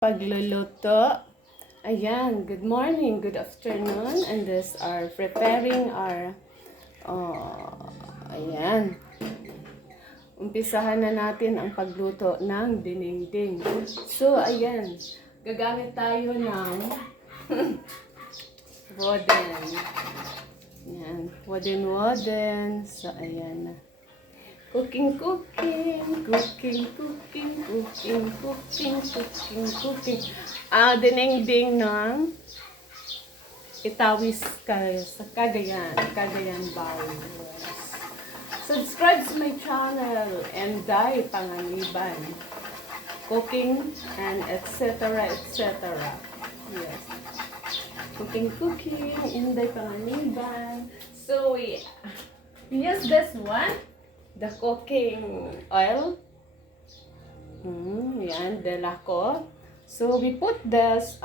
Pagluluto. Ayan, good morning, good afternoon, and this are preparing our, ayan, umpisahan na natin ang pagluto ng dinengdeng. So, ayan, gagamit tayo ng wooden. Ayan, wooden. So, ayan na. Cooking. Dinengdeng ng Itawis sa Cagayan Valley. Subscribe to my channel, Enday Panganiban. Cooking and etc. Yes. Cooking, Enday Panganiban. So we use this one. The cooking oil. Yan, Delaco. So, we put this,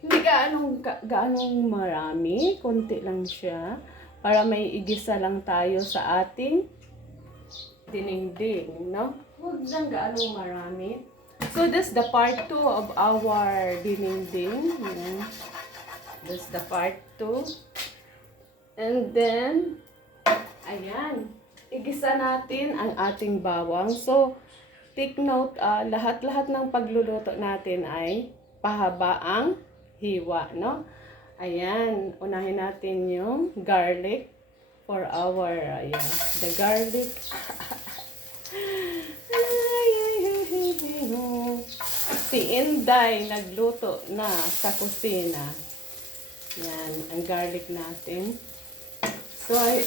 hindi gaanong marami. Konti lang siya. Para may igisa lang tayo sa ating dinengdeng, no? Huwag lang gaanong marami. So, this is the part 2 of our dinengdeng. Yan. This is the part 2. And then, ayan. Igisa natin ang ating bawang. So, take note, lahat-lahat ng pagluluto natin ay pahaba ang hiwa, no? Ayan, unahin natin yung garlic for our, ayan, the garlic. Si Inday nagluto na sa kusina. Yan, ang garlic natin. So, ay,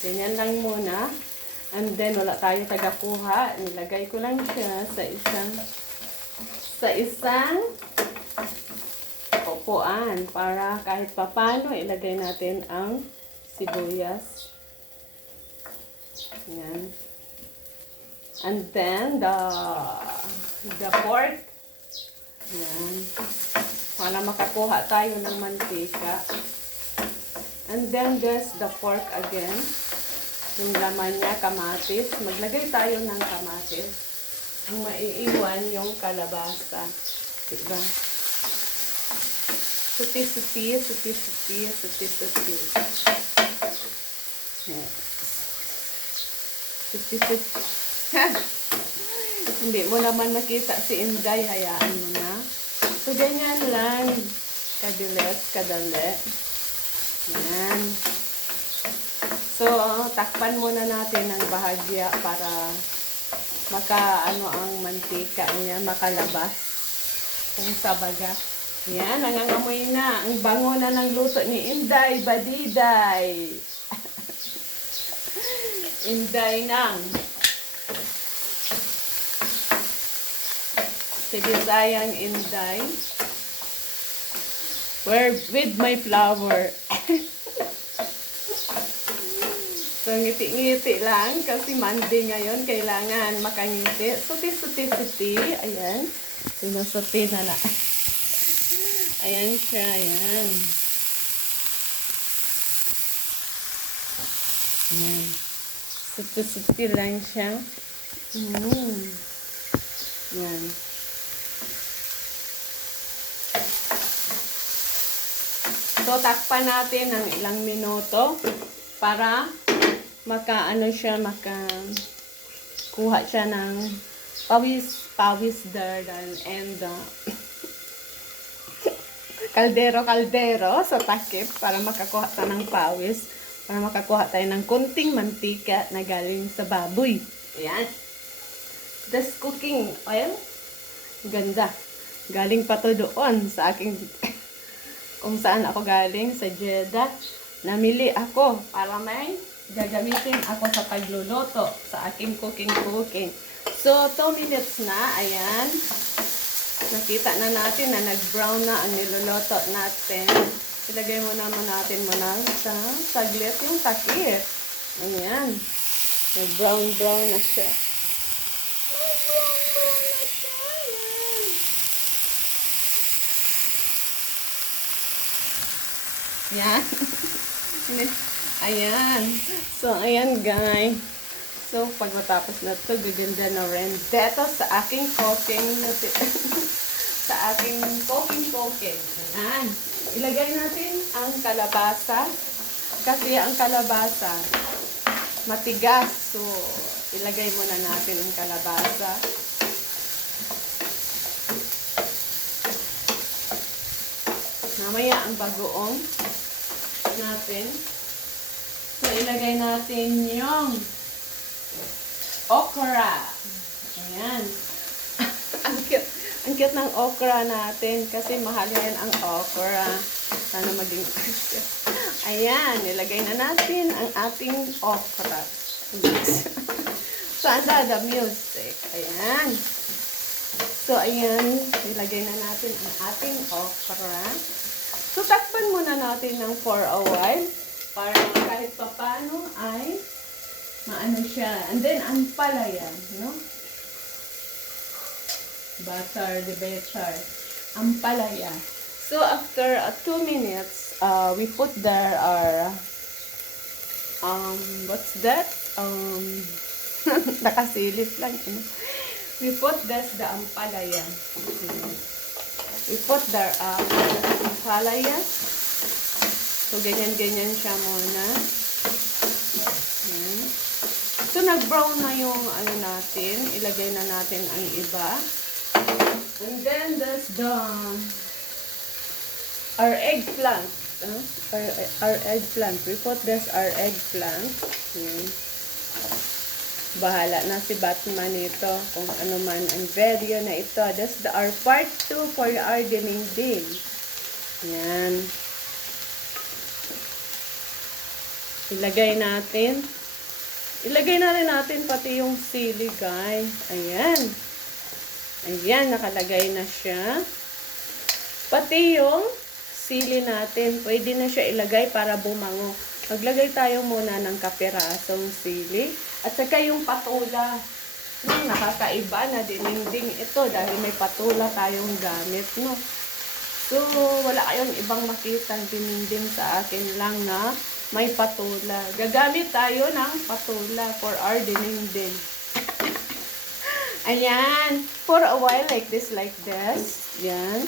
ganyan lang muna. And then, wala tayo tagakuha. Nilagay ko lang siya sa isang upuan para kahit papano ilagay natin ang sibuyas. Yan. And then, the pork. Yan. Para makakuha tayo ng mantika. And then, there's the pork again. Yung laman niya, kamatis. Maglagay tayo ng kamatis. Ang maiiwan yung kalabasa. Diba? Suti-suti. Yes. Suti-suti. Hindi mo naman makita si Inday. Hayaan mo na. So, ganyan lang. Kadali. Yan. So, takpan muna natin ng bahagya para makaano ang mantika niya, makalabas kung sa baga. Yan, nangangamoy na. Ang bango na ng luto ni Inday Badiday. Inday nang. Si Bisayang Inday. With my flower. So, ngiti-ngiti lang kasi Monday ngayon, kailangan makangiti. Suti. Ayan. Sinusuti na. Ayan siya, ayan. Ayan. Suti lang siya. Ayan. So, takpan natin ng ilang minuto para makakuha siya ng pawis there and kaldero sa takip para makakuha tayo ng pawis, para makakuha tayo ng kunting mantika na galing sa baboy. Ayan. This cooking oil, ganda. Galing pa to doon sa aking kung saan ako galing, sa Jeddah. Namili ako para may gagamitin ako sa pagluluto sa aking cooking. So, 2 minutes na. Ayan. Nakita na natin na nag-brown na ang niluluto natin. Ilagay mo naman natin muna sa saglit yung takip. Ayan. Nag-brown na siya. Ayan. Ayan. So, ayan guys. So, pag matapos na ito, gaganda na rin. Dito sa aking cooking sa aking cooking. Ayan. Ilagay natin ang kalabasa. Kasi ang kalabasa, matigas. So, ilagay muna natin ang kalabasa. Mamaya ang bagoong natin. So, ilagay natin yung okra. Ayan. Ang cute ng okra natin kasi mahal yan ang okra. Sana maging ayan, nilagay na natin ang ating okra. Sana the music. Ayan. So, ayan, nilagay na natin ang ating okra. So, takpan muna natin ng for a while para kahit papano ay maano siya. And then, ang palaya, no? Butter, the butter. Ang palaya. So, after 2 minutes, we put there our, what's that? Nakasilip lang. We put this, the ampalaya. We put there, ampalaya. So, ganyan-ganyan siya muna. Ayan. So, nag-brown na yung ano natin. Ilagay na natin ang iba. And then, there's our eggplant. Our eggplant. We put this, our eggplant. Ayan. Bahala na si Batman ito kung ano man ang video na ito. That's our part 2 for our dinding. Yan. Ilagay natin. Ilagay na rin natin pati yung sili, guys. Ayan. Ayan, nakalagay na siya. Pati yung sili natin. Pwede na siya ilagay para bumango. Maglagay tayo muna ng kapirasong sili. At saka yung patula. Nakakaiba na dinding ito dahil may patula tayong gamit, no? So, wala kayong ibang makitang dinding sa akin lang na may patula. Gagamit tayo ng patula for our dinding. Ayan. For a while, like this. Yan.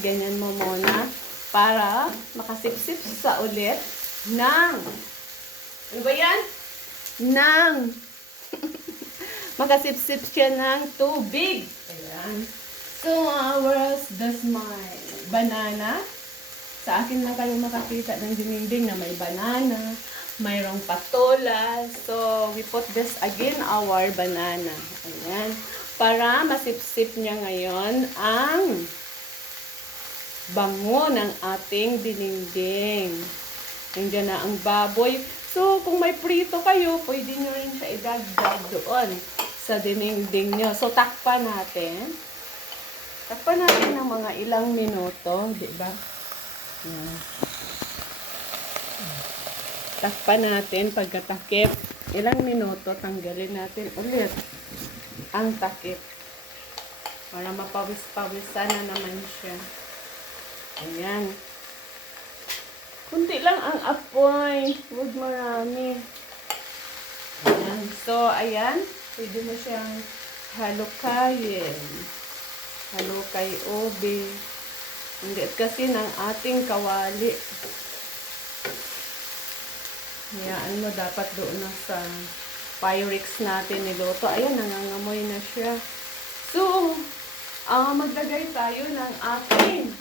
Ganyan mo muna para makasipsip sa ulit ng, ano ba yan? Makasipsip siya ng tubig. Ayan. So, whereas that's my banana. Sa akin lang kayo makakita ng dinding na may banana, mayroong patola. So, we put this again, our banana. Ayan. Para masipsip niya ngayon ang bango ng ating dinding. Nandiyan na ang baboy. So, kung may prito kayo, pwede nyo rin siya idagdag doon sa dinding nyo. So, takpan natin. Takpan natin ng mga ilang minuto, di ba? Yan. Takpan natin pagkatakip. Ilang minuto, tanggalin natin ulit ang takip. Para mapawis-pawisan na naman siya. Ayan. Kunti lang ang apoy. Huwag marami. Ayan. So, ayan. Pwede mo siyang halukayin. Halukay ube. Hindi kasi ng ating kawali. Hayaan mo dapat doon na sa Pyrex natin niluto. Ayan, nangangamoy na siya. So, maglagay tayo ng ating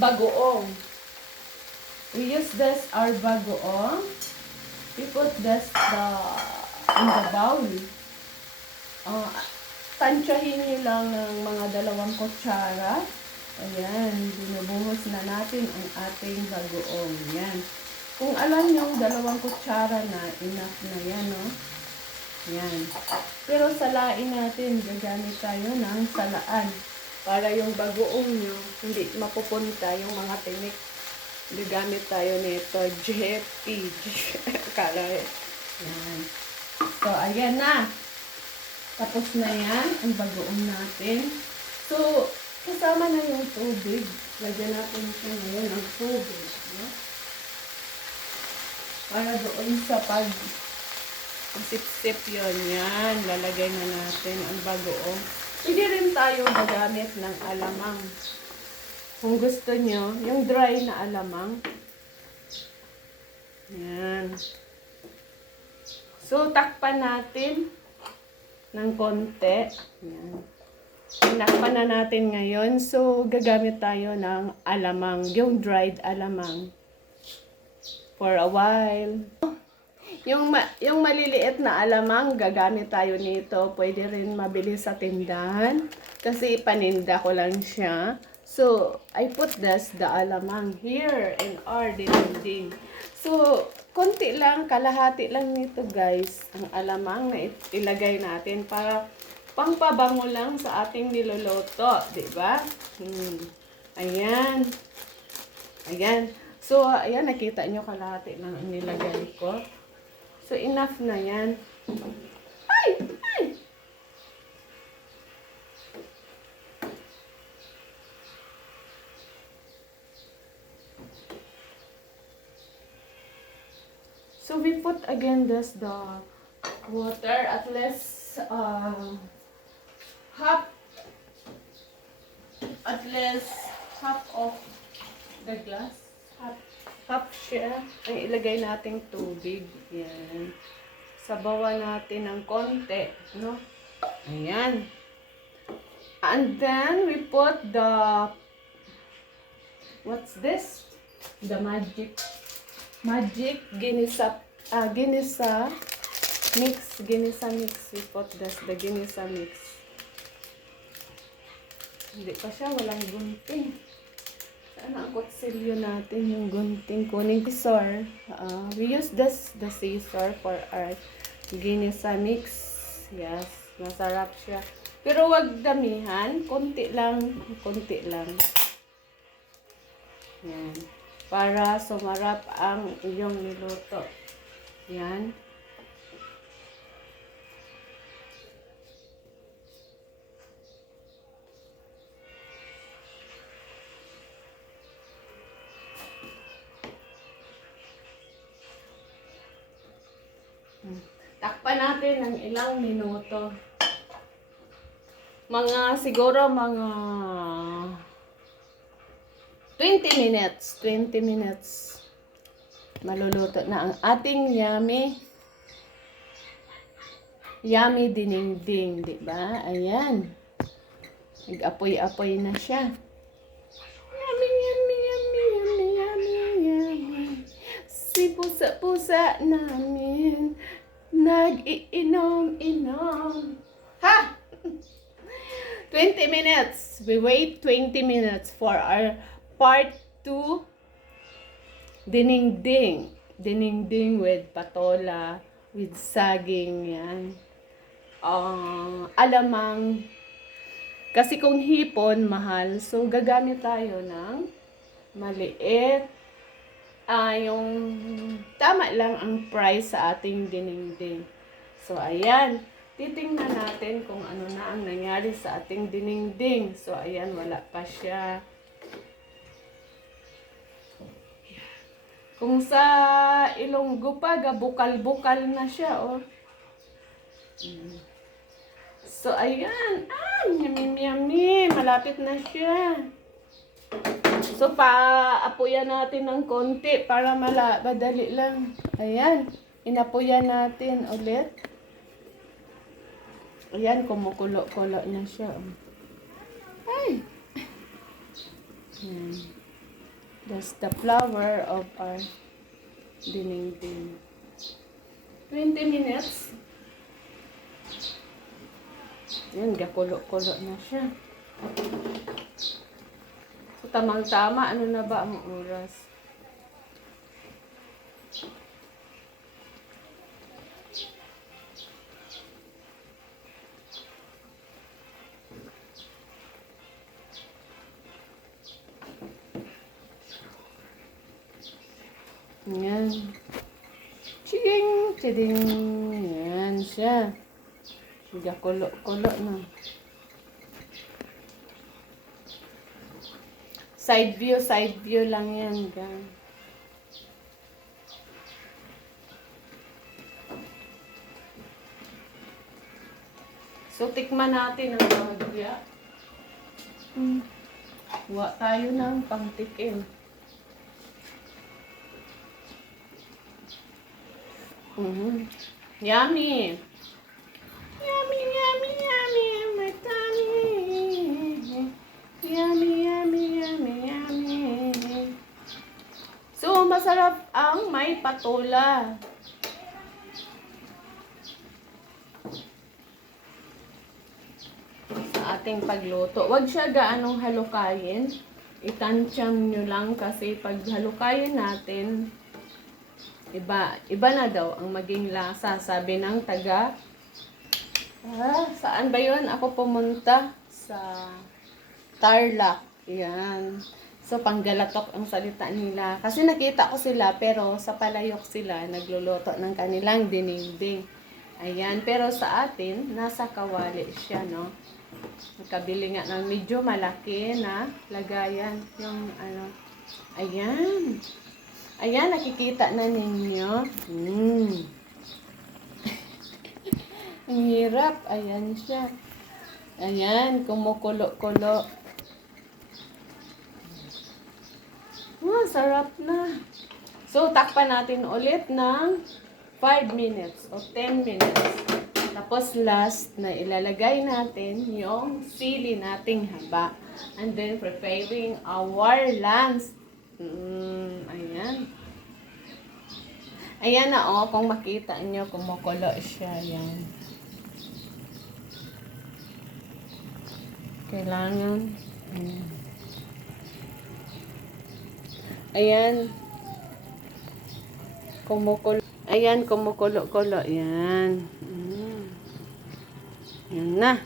bagoong. We use this, our bagoong. We put this in the bowl. Tansyahin nyo lang ng mga 2 kutsara. Ayan, binubuhos na natin ang ating bagoong. Yan. Kung alam nyo, 2 kutsara na, enough na yan, no? Yan. Pero salain natin, gagamit tayo ng salaan. Para yung bagoong nyo, hindi mapupunta yung mga tinik. Gagamit tayo nito, Jeppy. Kala. Yan. So, ayan na. Tapos na yan, ang bagoong natin. So, kasama na yung tubig. Lagyan natin siya ngayon ng tubig. No? Para doon sa Sip-sip yun. Yan. Lalagay na natin ang bagoong. Pwede rin tayo magamit ng alamang. Kung gusto nyo, yung dry na alamang. Yan. So, takpan natin ng konti. Yan. Tinakpan na natin ngayon. So, gagamit tayo ng alamang. Yung dried alamang. For a while. Yung maliliit na alamang, gagamit tayo nito. Pwede rin mabili sa tindahan. Kasi paninda ko lang siya. So, I put the alamang here in our dinding. So, konti lang, kalahati lang nito guys. Ang alamang na ilagay natin para pangpabango lang sa ating niluluto, di ba? Ayan. Ayan. So, ayan, nakita nyo kalahati lang ang nilagay ko. So, enough na yan. Ay! Ay! So, we put again the water at least half of the glass, half siya ang ilagay nating tubig. Yan. Sabawan natin ng konti, no? Ayan. And then we put the, what's this? The magic ginisa mix. We put the ginisa mix. Hindi pa siya, walang gunting. Saan ang kutsilyo natin, yung gunting? Kuning scissor. We use the scissor for our ginisa mix. Yes, masarap siya. Pero wag damihan, konti lang. Yan. Para sumarap ang iyong niluto. Yan. Takpan natin ng ilang minuto. Siguro mga 20 minutes. Maluluto na ang ating yummy dinengdeng, di ba? Ayan. Nag-apoy-apoy na siya. Yummy. Si pusa-pusa namin nag-iinom. Ha! 20 minutes. We wait 20 minutes for our part 2 dinengdeng. Dinengdeng with patola, with saging, yan. Alamang. Kasi kung hipon, mahal. So, gagamit tayo ng maliit. Yung tama lang ang price sa ating dinengdeng. So, ayan. Titingnan natin kung ano na ang nangyari sa ating dinengdeng. So, ayan, wala pa siya. Kung sa Ilonggo pa, bukal-bukal na siya, oh. So, ayan. Yummy. Malapit na siya. So, paapuyan natin ng konti para madali lang. Ayan. Inapuyan natin ulit. Ayan, kumukulo-kulo na siya. Ay! Ayan. That's the flour of our dinengdeng. 20 minutes. Ayan, gakulo-kulo na siya. So, tamang-tama. Ano na ba ang oras? Yan. Chiding. Yan siya. Gakulo-kulo na. Side view lang yan, guys. So, tikman natin ang bahagya. Huwa tayo ng pangtikim. Yummy! Yummy, yummy, yummy, my tummy. Yummy, yummy, yummy, yummy. So, masarap ang may patola. Sa ating pagluto. Huwag siya gaanong halukayin. Itansyang nyo lang kasi pag halukayin natin, iba na daw ang maging lasa. Sabi ng taga, saan ba yun? Ako pumunta sa Tarlac. Yan. So, panggalatok ang salita nila. Kasi nakita ko sila, pero sa palayok sila, nagluluto ng kanilang dinigding. Ayan. Pero sa atin, nasa kawali siya, no? Nakabili nga ng medyo malaki na lagayan. Yung ano. Ayan. Ayan, nakikita na ninyo. Ang hirap. Ayan siya. Ayan, kumukulo-kulo. Sarap na. So, takpan natin ulit ng 5 minutes o 10 minutes. Tapos, last na ilalagay natin yung sili nating haba. And then, preparing our lunch. Ayan. Ayan na, oh. Kung makita nyo, kumukulo siya. Ayan. Kailangan. Ayan. Ayan. Kumukulo. Ayan, kumukulo-kulo. Ayan. Ayan na.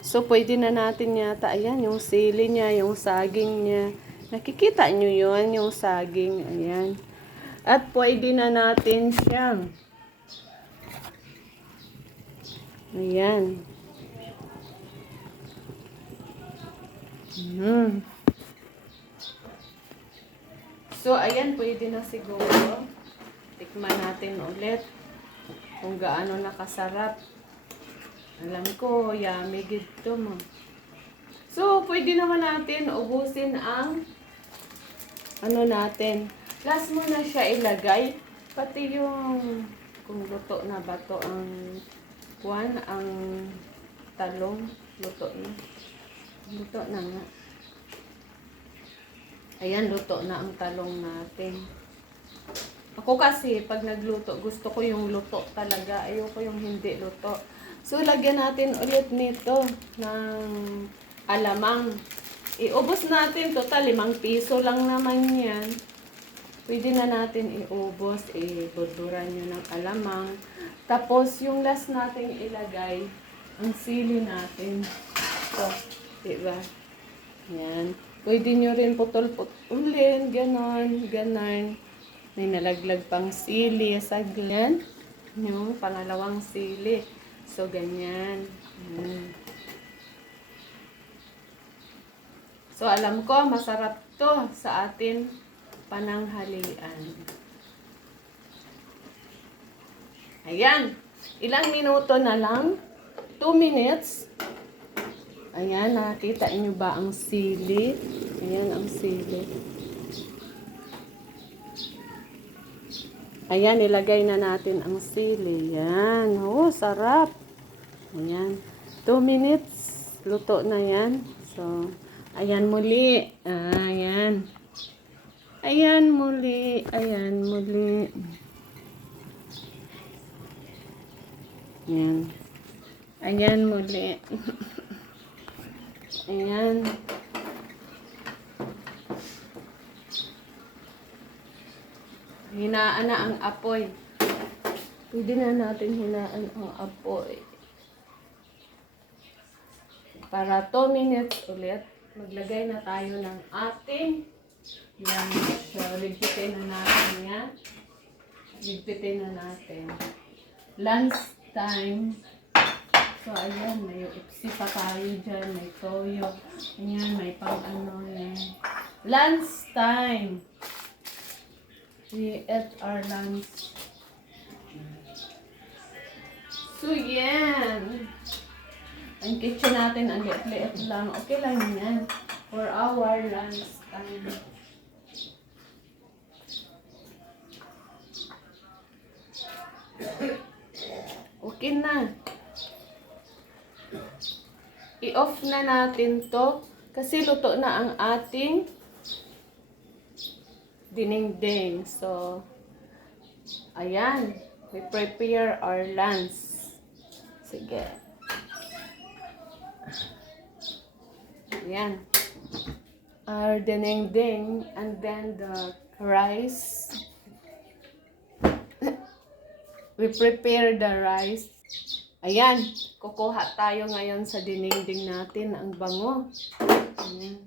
So, pwede na natin yata. Ayan, yung sili niya, yung saging niya. Nakikita nyo yun, yung saging. Ayan. At pwede na natin siyang. Ayan. So, ayan, pwede na siguro. Tikman natin ulit kung gaano nakasarap. Alam ko, yummy gito mo. So, pwede naman natin ubusin ang ano natin. Last mo na siya ilagay. Pati yung kung luto na ba to ang ang talong. Luto na. Luto na nga. Ayan, luto na ang talong natin. Ako kasi, pag nagluto, gusto ko yung luto talaga. Ayoko yung hindi luto. So, lagyan natin ulit nito ng alamang. Iubos natin, total, 5 piso lang naman yan. Pwede na natin iubos, ibuduran nyo ng alamang. Tapos, yung last natin ilagay, ang sili natin. So, diba? Yan. Pwede nyo rin putol-putulin, ganon, ganon. May nalaglag pang sili sa glan. Yung pangalawang sili. So, ganyan. So, alam ko, masarap to sa atin pananghalian. Ayan. Ilang minuto na lang? 2 minutes. Ayan, nakita nyo ba ang sili? Ayan ang sili. Ayan, ilagay na natin ang sili. Ayan. Oh, sarap. Ayan. 2 minutes. Luto na yan. So, ayan muli. Ayan. Ayan muli. Ayan muli. Ayan. Ayan muli. Ayan. Hinaan na ang apoy. Pwede na natin hinaan ang apoy. Para 2 minutes ulit, maglagay na tayo ng ating lunch. So, ligpitin na natin yan. Ligpitin na natin. Lunch time. So, ayan, may ipsi pa tayo dyan, may toyo. Ayan, may pang ano yan. Lunch time. We ate our lunch. So, yan. Ang kitchen natin, ang liit-liit lang. Okay lang yan. For our lunch time. Okay na. I-off na natin to. Kasi luto na ang ating dinengdeng. So, ayan. We prepare our lunch. Sige. Ayan. Our dinengdeng. And then the rice. We prepare the rice. Ayan. Kukuha tayo ngayon sa dinengdeng natin. Ang bango. Ayan.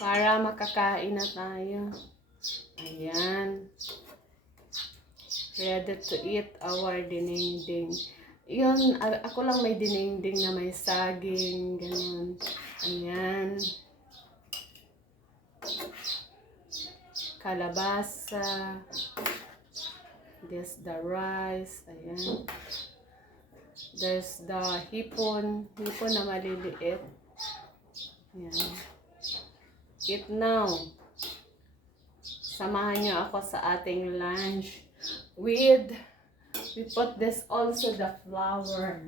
Para makakain na tayo. Ayan. Ready to eat our dinengdeng. Yun, ako lang may dinengdeng na may saging, ganun. Ayan. Kalabasa. There's the rice. Ayan. There's the hipon. Hipon na maliliit. Ayan. Eat now. Samahan niyo ako sa ating lunch. We put this also the flour.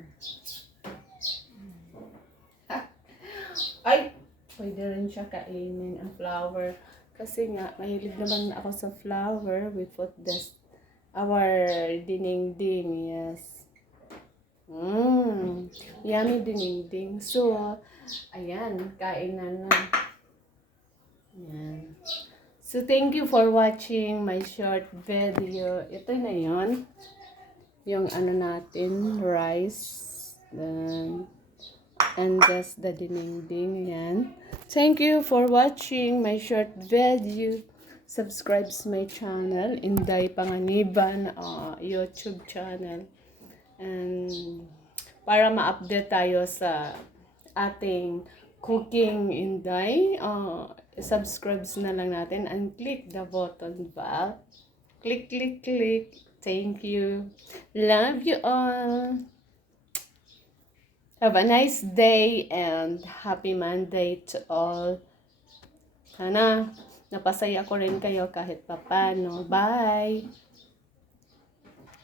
Ay! Pwede rin siya kainin ang flour. Kasi nga, mahilig naman ako sa flour. We put this, our dinengdeng, yes. Yummy dinengdeng. So, ayan, kain na. Ayan. So, thank you for watching my short video. Ito na yon, yung ano natin, rice. And that's the dinengdeng. Yan. Thank you for watching my short video. Subscribe to my channel, Inday Panganiban, YouTube channel. And para ma-update tayo sa ating cooking Inday, subscribe na lang natin and click the button bell. Click. Thank you. Love you all. Have a nice day and happy Monday to all. Sana napasaya ko rin kayo kahit papano. Bye!